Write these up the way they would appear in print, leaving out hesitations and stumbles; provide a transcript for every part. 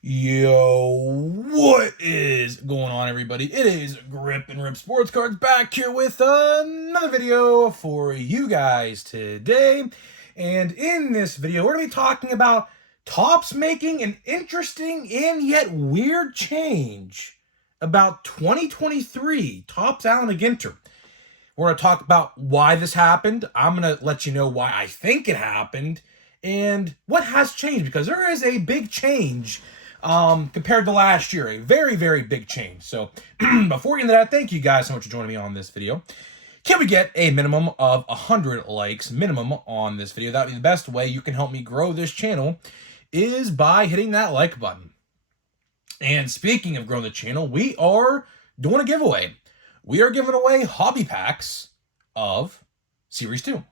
Yo, what is going on, everybody? It is Grip and Rip Sports Cards back here with another video for you guys today. And in this video, we're going to be talking about Topps making an interesting and yet weird change about 2023 Topps Allen Ginter. We're going to talk about why this happened. I'm going to let you know why I think it happened and what has changed, because there is a big change compared to last year. A very, very big change. So before we get into that, thank you guys so much for joining me on this video. Can we get a minimum of 100 likes minimum on this video? That would be the best way you can help me grow this channel, is by hitting that like button. And speaking of growing the channel, we are doing a giveaway. We are giving away hobby packs of Series 2.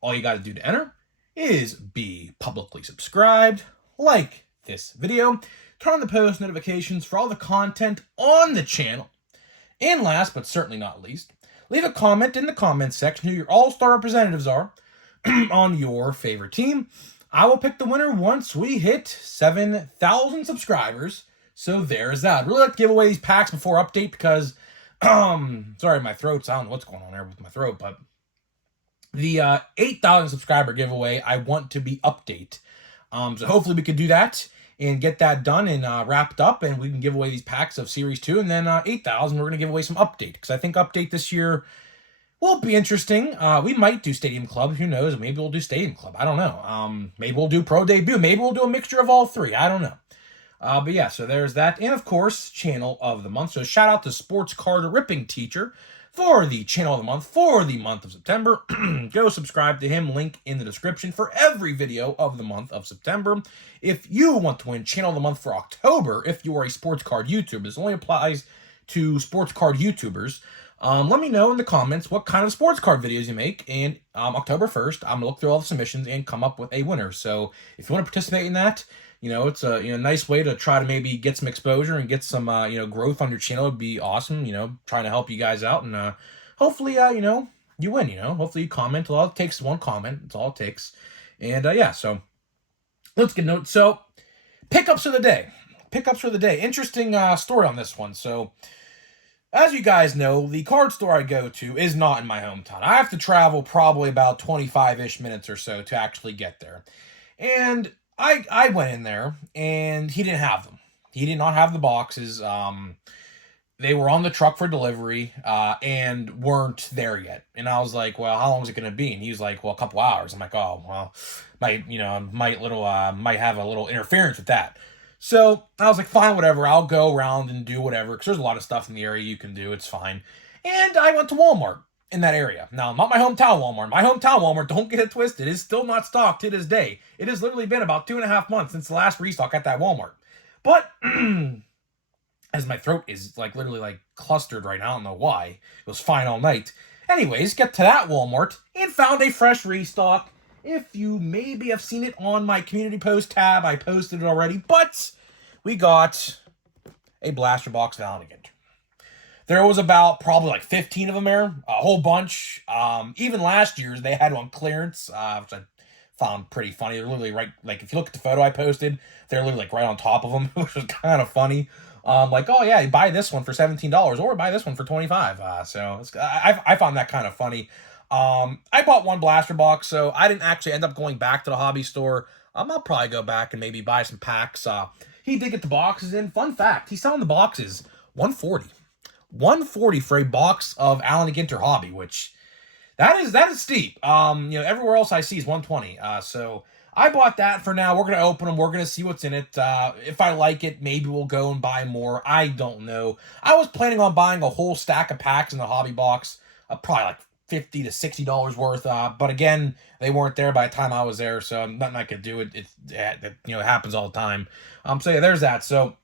All you got to do to enter is be publicly subscribed, like this video, turn on the post notifications for all the content on the channel, and last but certainly not least, leave a comment in the comments section who your all-star representatives are on your favorite team. I will pick the winner once we hit 7,000 subscribers. So there's that. I'd really like to give away these packs before update because, sorry, my throat's, I don't know what's going on there with my throat, but the 8,000 subscriber giveaway, I want to be update. So hopefully we could do that and get that done and wrapped up, and we can give away these packs of Series 2, and then 8,000, we're going to give away some update, because I think update this year will be interesting. We might do Stadium Club, who knows, maybe we'll do Stadium Club, I don't know. Maybe we'll do Pro Debut, maybe we'll do a mixture of all three, I don't know. But yeah, so there's that, and of course, Channel of the Month. So shout out to Sports Card Ripping Teacher for the Channel of the Month for the month of September. Go subscribe to him, link in the description for every video of the month of September. If you want to win Channel of the Month for October, if you are a sports card YouTuber, this only applies to sports card YouTubers. Let me know in the comments what kind of sports card videos you make, and October 1st, I'm going to look through all the submissions and come up with a winner. So if you want to participate in that, you know, it's a nice way to try to maybe get some exposure and get some growth on your channel. Would be awesome. Trying to help you guys out, and hopefully you win. Hopefully you comment. All it takes is one comment. That's all it takes. And yeah, so let's get notes. So pickups of the day. Pickups for the day. Interesting story on this one. So as you guys know, the card store I go to is not in my hometown. I have to travel probably about 25-ish minutes or so to actually get there, and I went in there, and he didn't have them. He did not have the boxes. They were on the truck for delivery, and weren't there yet. And I was like, well, how long is it going to be? And he was like, well, a couple hours. I'm like, oh, well, might have a little interference with that. So I was like, fine, whatever. I'll go around and do whatever, because there's a lot of stuff in the area you can do. It's fine. And I went to Walmart in that area. Now, not my hometown Walmart. My hometown Walmart, don't get it twisted, is still not stocked to this day. It has literally been about 2.5 months since the last restock at that Walmart. But as my throat is literally clustered right now, I don't know why. It was fine all night. Anyways, get to that Walmart and found a fresh restock. If you maybe have seen it on my community post tab, I posted it already, but we got a blaster box of Allen Ginter. There was about probably 15 of them there, a whole bunch. Even last year's, they had on clearance, which I found pretty funny. They're literally right, if you look at the photo I posted, they're literally right on top of them, which was kind of funny. Oh yeah, you buy this one for $17 or buy this one for $25. So I found that kind of funny. I bought one blaster box, so I didn't actually end up going back to the hobby store. I'll probably go back and maybe buy some packs. He did get the boxes in. Fun fact, he's selling the boxes $140. $140 for a box of Allen Ginter Hobby, which that is steep. Everywhere else I see is $120. So I bought that for now. We're gonna open them. We're gonna see what's in it. If I like it, maybe we'll go and buy more. I don't know. I was planning on buying a whole stack of packs in the hobby box, probably $50 to $60 worth. But again, they weren't there by the time I was there, so nothing I could do. It happens all the time. So yeah, there's that. So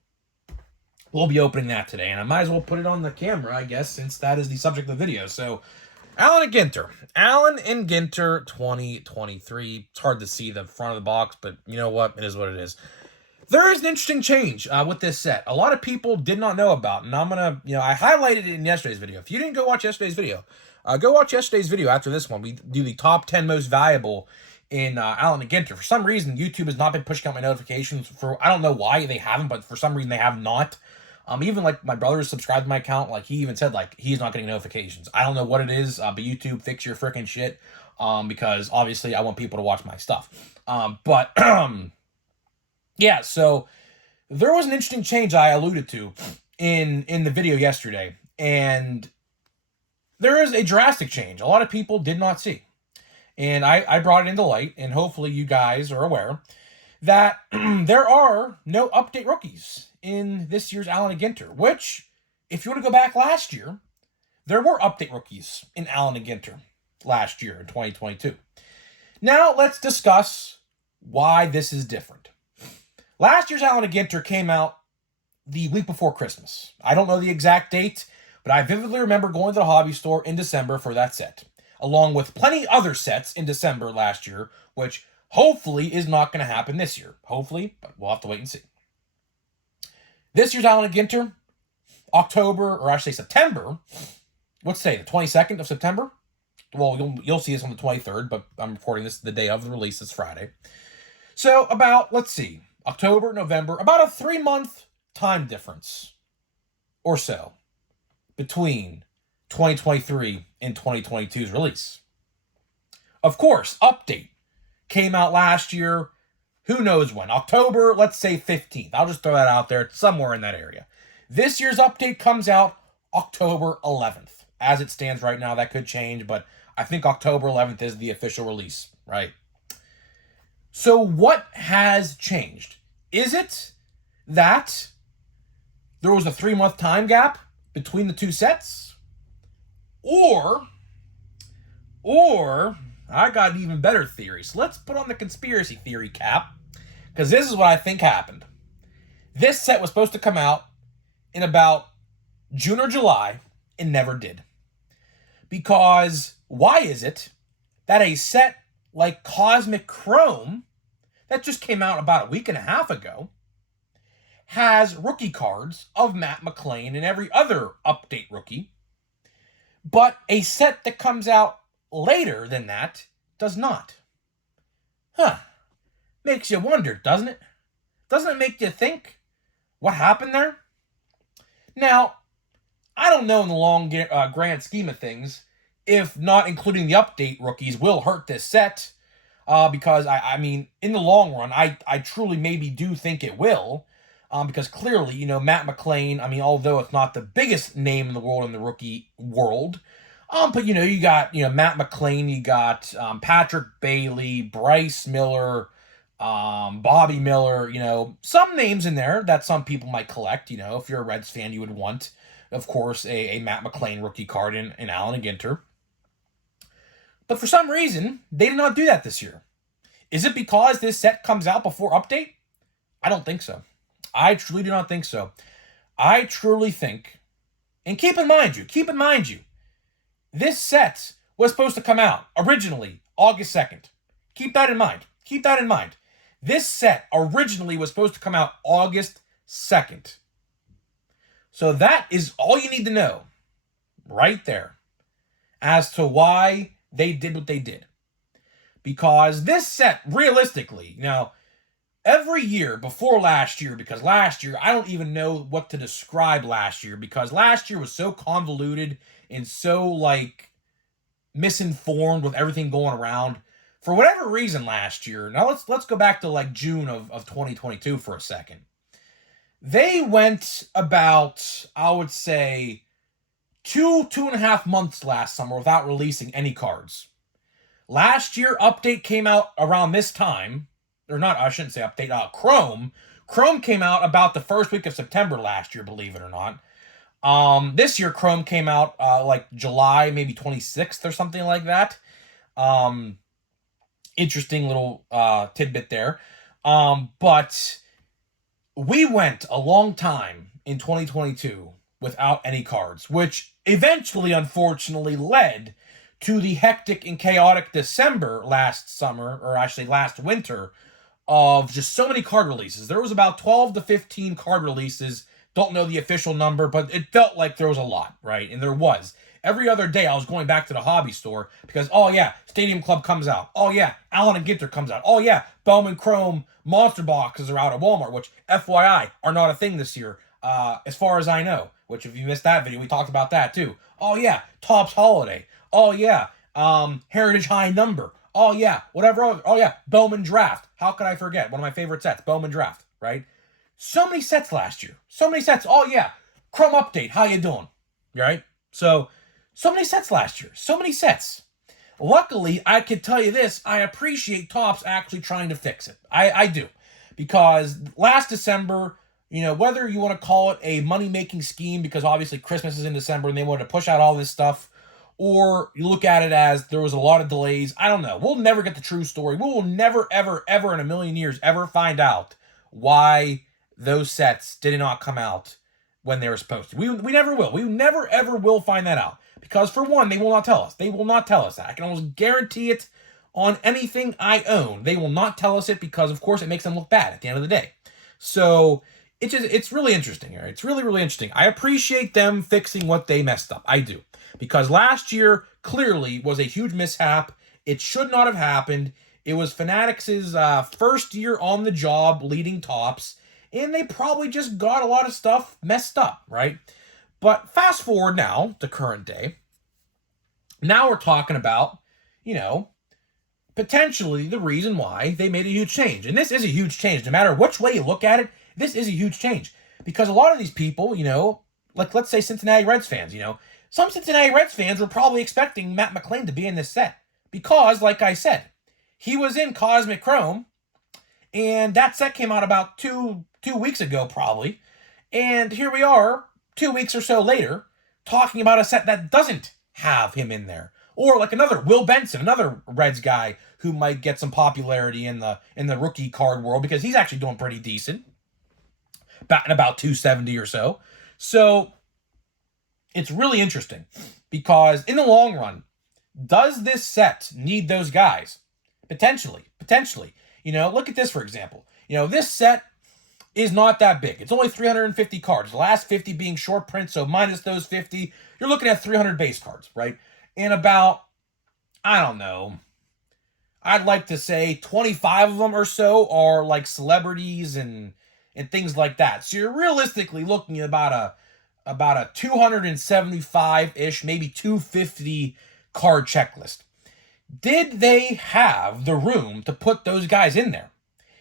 we'll be opening that today, and I might as well put it on the camera, I guess, since that is the subject of the video. So Allen Ginter. Allen Ginter 2023. It's hard to see the front of the box, but you know what? It is what it is. There is an interesting change with this set. A lot of people did not know about, and I'm going to, I highlighted it in yesterday's video. If you didn't go watch yesterday's video, go watch yesterday's video after this one. We do the top 10 most valuable in Allen Ginter. For some reason, YouTube has not been pushing out my notifications. I don't know why they haven't, but for some reason they have not. Even like my brother subscribed to my account, like he even said like he's not getting notifications. I don't know what it is, but YouTube, fix your freaking shit. Because obviously I want people to watch my stuff. But yeah, so there was an interesting change I alluded to in the video yesterday, and there is a drastic change a lot of people did not see. And I brought it into light, and hopefully you guys are aware that there are no update rookies in this year's Allen Ginter, which, if you want to go back last year, there were update rookies in Allen Ginter last year in 2022. Now, let's discuss why this is different. Last year's Allen Ginter came out the week before Christmas. I don't know the exact date, but I vividly remember going to the hobby store in December for that set, along with plenty other sets in December last year, which hopefully is not going to happen this year. Hopefully, but we'll have to wait and see. This year's Allen Ginter, October, or actually September, let's say the 22nd of September. Well, you'll see this on the 23rd, but I'm recording this the day of the release. It's Friday. So about, let's see, October, November, about a 3-month time difference or so between 2023 and 2022's release. Of course, Update came out last year, who knows when, October, let's say 15th. I'll just throw that out there, it's somewhere in that area. This year's Update comes out October 11th. As it stands right now, that could change, but I think October 11th is the official release, right? So what has changed? Is it that there was a 3-month time gap between the two sets? Or I got an even better theory. So let's put on the conspiracy theory cap, because this is what I think happened. This set was supposed to come out in about June or July and never did. Because why is it that a set like Cosmic Chrome, that just came out about a week and a half ago, has rookie cards of Matt McLean and every other update rookie, but a set that comes out later than that does not? Makes you wonder, doesn't it? Doesn't it make you think what happened there? Now, I don't know in the long grand scheme of things if not including the update rookies will hurt this set, because I mean, in the long run, I truly maybe do think it will, because clearly, you know, Matt McLean, I mean, although it's not the biggest name in the world in the rookie world, but you know, you got, you know, Matt McLean, you got Patrick Bailey, Bryce Miller, Bobby Miller, you know, some names in there that some people might collect. You know, if you're a Reds fan, you would want, of course, a Matt McLean rookie card in Allen Ginter. But for some reason, they did not do that this year. Is it because this set comes out before update? I don't think so. I truly do not think so. I truly think, and keep in mind you, this set was supposed to come out originally August 2nd. Keep that in mind. This set originally was supposed to come out August 2nd. So that is all you need to know right there as to why they did what they did. Because this set, realistically, now, every year before last year, because last year, I don't even know what to describe last year, because last year was so convoluted and so, like, misinformed with everything going around. For whatever reason last year, now let's go back to, like, June of 2022 for a second. They went about, I would say, 2.5 months last summer without releasing any cards. Last year, Update came out around this time. Or not, I shouldn't say Update. Chrome. Chrome came out about the first week of September last year, believe it or not. This year, Chrome came out like July, maybe 26th or something like that. Interesting little tidbit there. But we went a long time in 2022 without any cards, which eventually, unfortunately, led to the hectic and chaotic December last summer, or actually last winter, of just so many card releases. There was about 12 to 15 card releases. Don't know the official number, but it felt like there was a lot, right? And there was. Every other day I was going back to the hobby store because, oh yeah, Stadium Club comes out. Oh yeah, Allen Ginter comes out. Oh yeah, Bowman Chrome Monster Boxes are out at Walmart, which, FYI, are not a thing this year, as far as I know. Which, if you missed that video, we talked about that too. Oh yeah, Topps Holiday. Oh yeah, Heritage High Number. Oh yeah, whatever other. Oh yeah, Bowman Draft. How could I forget? One of my favorite sets, Bowman Draft, right? So many sets last year. So many sets. Oh yeah, Chrome Update. How you doing? Right? So many sets last year. So many sets. Luckily, I can tell you this, I appreciate Topps actually trying to fix it. I do. Because last December, whether you want to call it a money-making scheme, because obviously Christmas is in December and they wanted to push out all this stuff, or you look at it as there was a lot of delays, I don't know. We'll never get the true story. We will never, ever, ever in a million years ever find out why those sets did not come out when they were supposed to. We never will. We never, ever will find that out. Because, for one, they will not tell us. They will not tell us that. I can almost guarantee it on anything I own. They will not tell us it because, of course, it makes them look bad at the end of the day. So, it's really interesting. Right? It's really, really interesting. I appreciate them fixing what they messed up. I do. Because last year, clearly, was a huge mishap. It should not have happened. It was Fanatics' first year on the job leading Topps. And they probably just got a lot of stuff messed up, right? But fast forward now to current day. Now we're talking about, potentially the reason why they made a huge change. And this is a huge change. No matter which way you look at it, this is a huge change. Because a lot of these people, like let's say Cincinnati Reds fans, some Cincinnati Reds fans were probably expecting Matt McLean to be in this set. Because, like I said, he was in Cosmic Chrome. And that set came out about two weeks ago, probably. And here we are, 2 weeks or so later, talking about a set that doesn't have him in there. Or like another Will Benson, another Reds guy who might get some popularity in the rookie card world because he's actually doing pretty decent. Batting about 270 or so. So it's really interesting because in the long run, does this set need those guys? Potentially. Look at this, for example. This set is not that big. It's only 350 cards. The last 50 being short print, so minus those 50, you're looking at 300 base cards, right? And about, I don't know, I'd like to say 25 of them or so are like celebrities and things like that. So you're realistically looking at about a 275-ish, maybe 250 card checklist. Did they have the room to put those guys in there?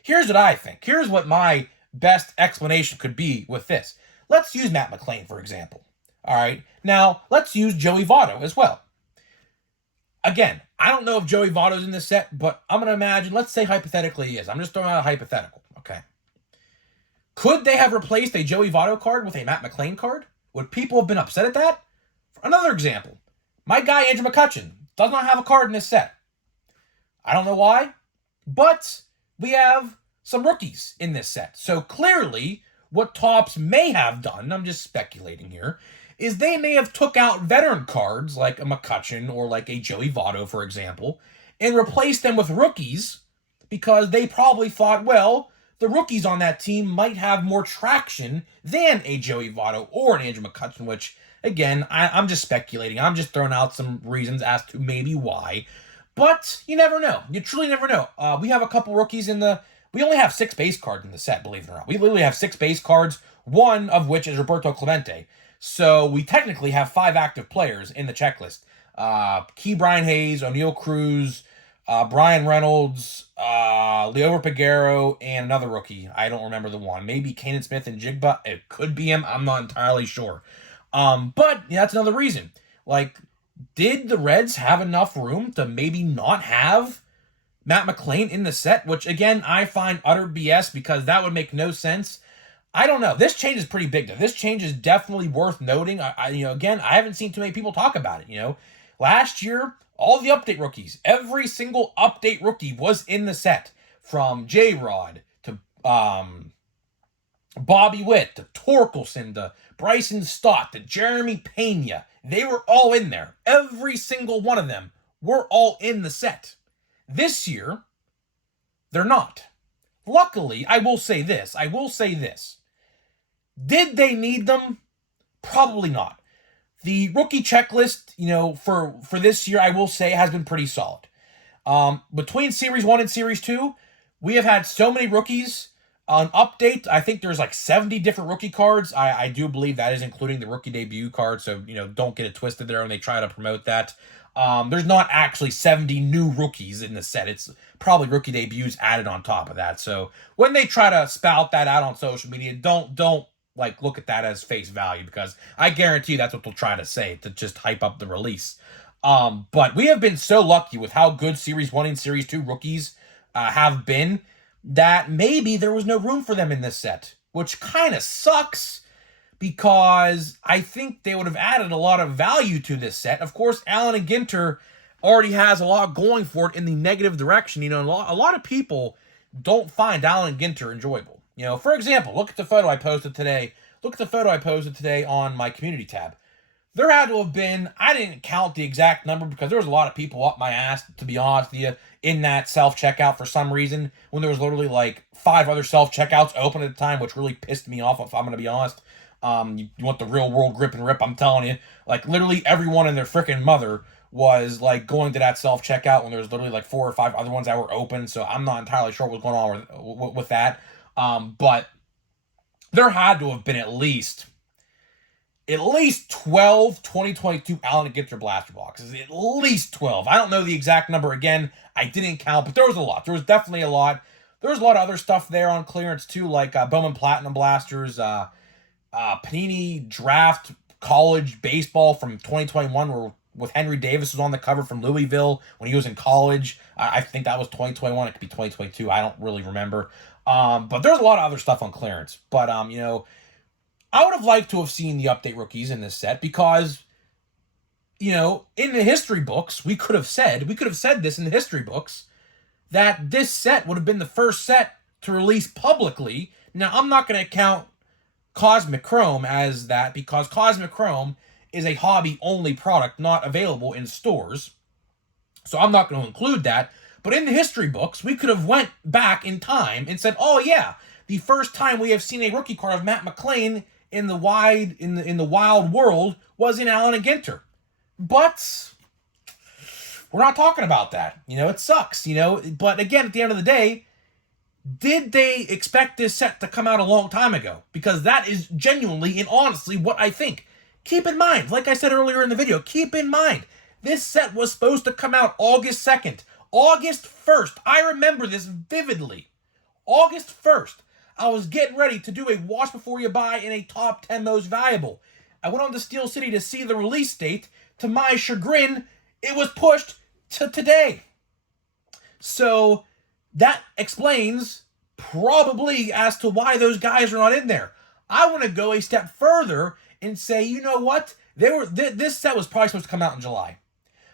Here's what I think. Here's what my best explanation could be with this. Let's use Matt McLean, for example. All right. Now, let's use Joey Votto as well. Again, I don't know if Joey Votto's in this set, but I'm going to imagine, let's say hypothetically he is. I'm just throwing out a hypothetical, okay? Could they have replaced a Joey Votto card with a Matt McLean card? Would people have been upset at that? For another example, my guy Andrew McCutchen does not have a card in this set. I don't know why, but we have some rookies in this set. So clearly, what Topps may have done, I'm just speculating here, is they may have took out veteran cards like a McCutchen or like a Joey Votto, for example, and replaced them with rookies because they probably thought, well, the rookies on that team might have more traction than a Joey Votto or an Andrew McCutchen, which, again, I'm just speculating. I'm just throwing out some reasons as to maybe why. But you never know. You truly never know. We have a couple rookies we only have 6 base cards in the set, believe it or not. We literally have 6 base cards, one of which is Roberto Clemente. So we technically have 5 active players in the checklist. Key Brian Hayes, O'Neal Cruz, Brian Reynolds, Liover Peguero, and another rookie. I don't remember the one. Maybe Kanan Smith and Jigba. It could be him. I'm not entirely sure. But that's another reason. Like, did the Reds have enough room to maybe not have Matt McLean in the set? Which, again, I find utter BS because that would make no sense. I don't know. This change is pretty big, though. This change is definitely worth noting. Again, I haven't seen too many people talk about it, Last year, all the update rookies, every single update rookie was in the set. From J-Rod to Bobby Witt to Torkelson to Bryson Stott to Jeremy Pena. They were all in there. Every single one of them were all in the set. This year, they're not. Luckily, I will say this. Did they need them? Probably not. The rookie checklist, for this year, I will say, has been pretty solid. Between Series 1 and Series 2, we have had so many rookies. On update, I think there's like 70 different rookie cards. I do believe that is including the rookie debut card, so, don't get it twisted there when they try to promote that. There's not actually 70 new rookies in the set. It's probably rookie debuts added on top of that. So when they try to spout that out on social media, don't like look at that as face value, because I guarantee you that's what they'll try to say to just hype up the release. But we have been so lucky with how good Series 1 and Series 2 rookies have been, that maybe there was no room for them in this set, which kind of sucks, because I think they would have added a lot of value to this set. Of course, Allen Ginter already has a lot going for it in the negative direction. A lot of people don't find Allen Ginter enjoyable. For example, look at the photo I posted today. Look at the photo I posted today on my community tab. There had to have been, I didn't count the exact number because there was a lot of people up my ass, to be honest with you, in that self-checkout for some reason, when there was literally like 5 other self-checkouts open at the time, which really pissed me off, if I'm going to be honest. You want the real world grip and rip, I'm telling you. Like, literally everyone and their freaking mother was like going to that self-checkout when there was literally like 4 or 5 other ones that were open, so I'm not entirely sure what was going on with that. But there had to have been at least 12 2022 Allen Ginter blaster boxes. At least 12. I don't know the exact number again. I didn't count, but there was a lot. There was definitely a lot. There was a lot of other stuff there on clearance too, like Bowman Platinum blasters, Panini Draft College Baseball from 2021, where with Henry Davis was on the cover from Louisville when he was in college. I think that was 2021. It could be 2022. I don't really remember. But there's a lot of other stuff on clearance. But I would have liked to have seen the update rookies in this set, because, in the history books, we could have said this in the history books, that this set would have been the first set to release publicly. Now, I'm not going to count Cosmic Chrome as that, because Cosmic Chrome is a hobby-only product not available in stores. So I'm not going to include that. But in the history books, we could have went back in time and said, oh yeah, the first time we have seen a rookie card of Matt McLean in the wild world was in Allen Ginter. But we're not talking about that. It sucks, But again, at the end of the day, did they expect this set to come out a long time ago? Because that is genuinely and honestly what I think. Keep in mind, like I said earlier in the video, keep in mind, this set was supposed to come out August 2nd. August 1st. I remember this vividly. August 1st. I was getting ready to do a watch before you buy in a top 10 most valuable. I went on to Steel City to see the release date. To my chagrin, it was pushed to today. So that explains probably as to why those guys are not in there. I want to go a step further and say, you know what? This set was probably supposed to come out in July,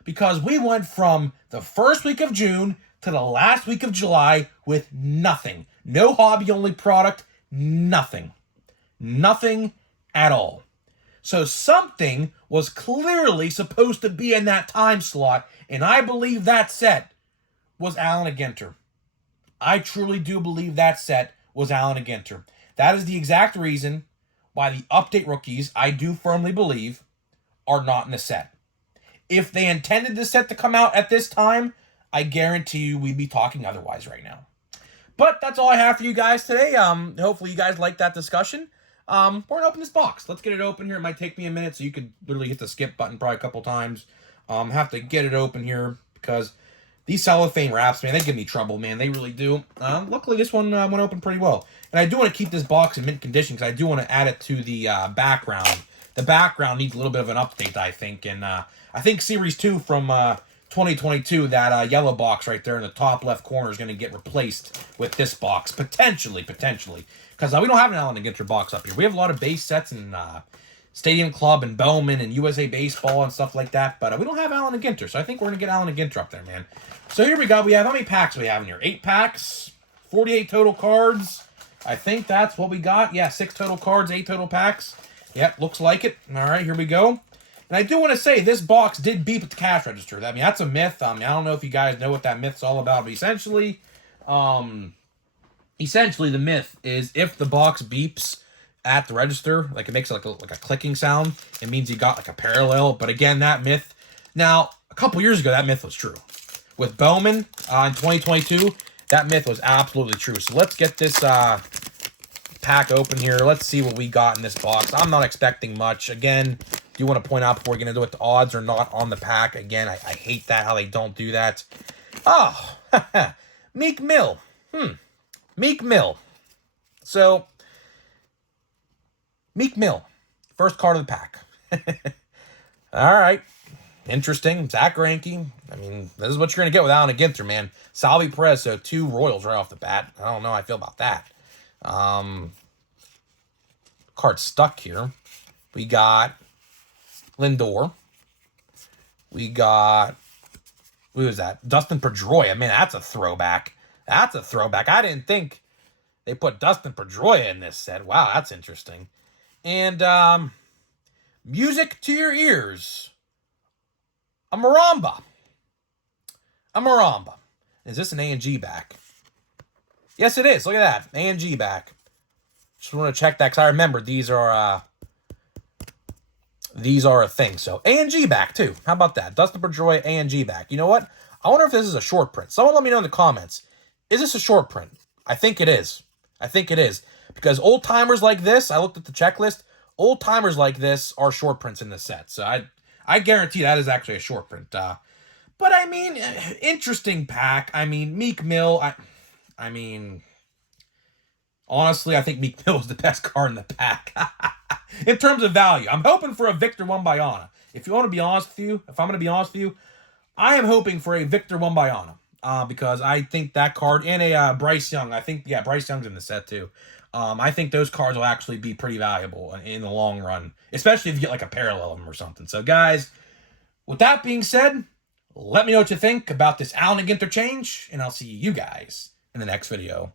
because we went from the first week of June to the last week of July with nothing. No hobby-only product, nothing. Nothing at all. So something was clearly supposed to be in that time slot, and I believe that set was Allen Againter. I truly do believe that set was Allen Againter. That is the exact reason why the update rookies, I do firmly believe, are not in the set. If they intended the set to come out at this time, I guarantee you we'd be talking otherwise right now. But that's all I have for you guys today. Hopefully you guys liked that discussion. We're gonna open this box. Let's get it open here. It might take me a minute, so you could literally hit the skip button probably a couple times. Have to get it open here because these cellophane wraps, man, they give me trouble, man. They really do. Luckily, this one went open pretty well. And I do want to keep this box in mint condition because I do want to add it to the background. The background needs a little bit of an update, I think. And I think Series 2 from 2022, that yellow box right there in the top left corner is going to get replaced with this box. Potentially. Because we don't have an Allen Ginter box up here. We have a lot of base sets and Stadium Club and Bowman and USA Baseball and stuff like that. But we don't have Allen Ginter. So I think we're going to get Allen Ginter up there, man. So here we go. We have, how many packs do we have in here? 8 packs, 48 total cards. I think that's what we got. Yeah, 6 total cards, 8 total packs. Yep, looks like it. All right, here we go. And I do want to say, this box did beep at the cash register. I mean, that's a myth. I don't know if you guys know what that myth's all about, but essentially the myth is if the box beeps, at the register. Like, it makes like a clicking sound. It means you got like a parallel. But again, that myth. Now, a couple years ago, that myth was true. With Bowman in 2022, that myth was absolutely true. So let's get this pack open here. Let's see what we got in this box. I'm not expecting much. Again, do you want to point out before we're going to do it, the odds are not on the pack. Again, I hate that, how they don't do that. Oh, Meek Mill. Meek Mill. So, Meek Mill. First card of the pack. All right. Interesting. Zach Greinke. I mean, this is what you're going to get with Allen Ginter, man. Salvi Perez, so 2 Royals right off the bat. I don't know how I feel about that. Card stuck here. We got Lindor. We got, who is that? Dustin Pedroia. Man, that's a throwback. That's a throwback. I didn't think they put Dustin Pedroia in this set. Wow, that's interesting. And music to your ears. A Maramba. A Maramba. Is this an A&G back? Yes, it is. Look at that. A&G back. Just want to check that because I remember these are a thing. So A&G back too. How about that? Dustin Pedroia, A&G back. You know what? I wonder if this is a short print. Someone let me know in the comments. Is this a short print? I think it is. I think it is. Because old timers like this, I looked at the checklist, old timers like this are short prints in this set. So I guarantee that is actually a short print. But I mean, interesting pack. I mean, Meek Mill, I mean, honestly, I think Meek Mill is the best card in the pack. In terms of value, I'm hoping for a Victor Wembanyama. If you want to be honest with you, if I'm going to be honest with you, I am hoping for a Victor Wembanyama. Because I think that card, and a Bryce Young, I think, yeah, Bryce Young's in the set too. I think those cards will actually be pretty valuable in the long run, especially if you get like a parallel of them or something. So guys, with that being said, let me know what you think about this Allen Ginter change, and I'll see you guys in the next video.